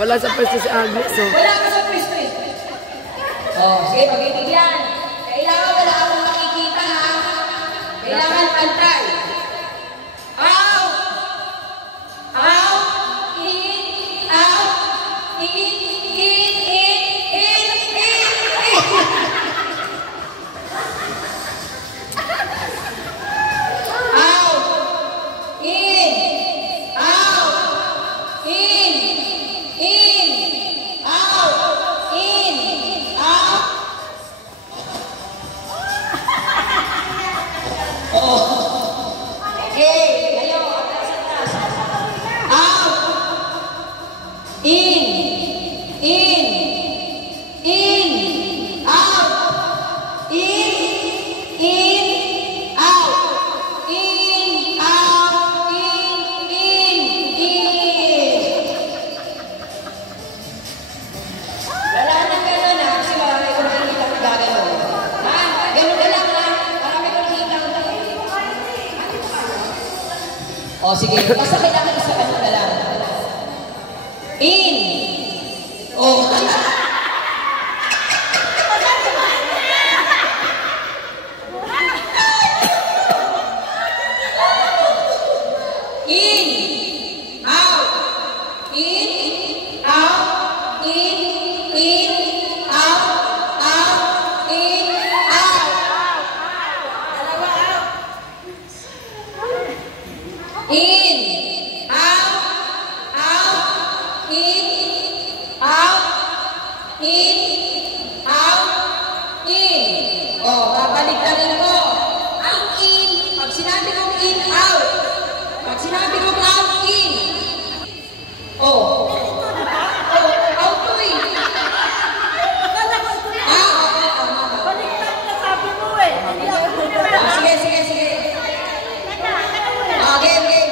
Wala sa pwesto si Agnes, so. Wala ka sa pwesto eh. Oh, sige, pag-ibigyan. Kailangan wala akong makikita ha. Kailangan pantay. Out! Out! In! Out! In! O sige, basta kailangan isa ka na lang. In! O! In! Out! In! Out! In! Out! Out! In! Out! Dalawa out! In, out, out, in, out, in, out, in. O, babalik-tarin ko. Ang in, pag sinabi kong in, out. Pag sinabi kong out, in. O. Out to in. Baliktad na sabi mo eh. Sige, sige, sige. Okay, okay.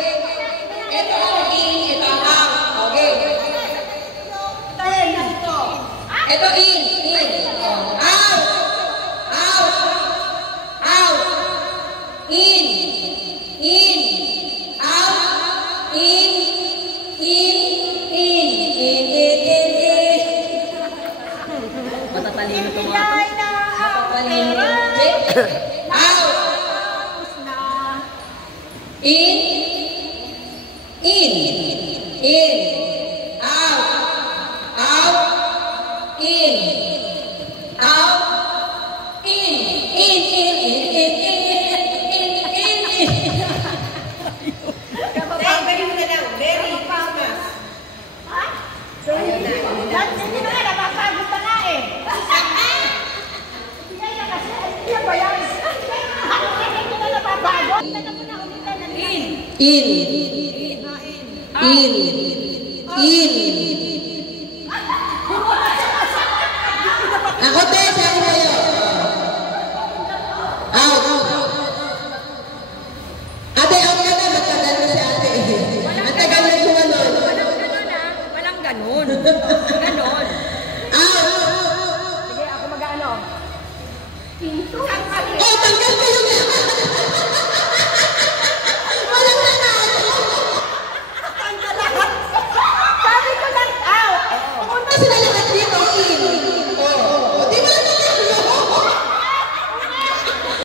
Ito ang in, ito ang out. Okay. Ito in, in. Out, out, out. In, out, in, Matatalino ito mga. Matatalino. Out. In, out, out, in, out, Very mo na lang, very fast. Ha? Hindi na nga, napapagod na nga eh. Hindi na kasi, hindi na ba yan? Hindi na napapagod. Ako, Tessa!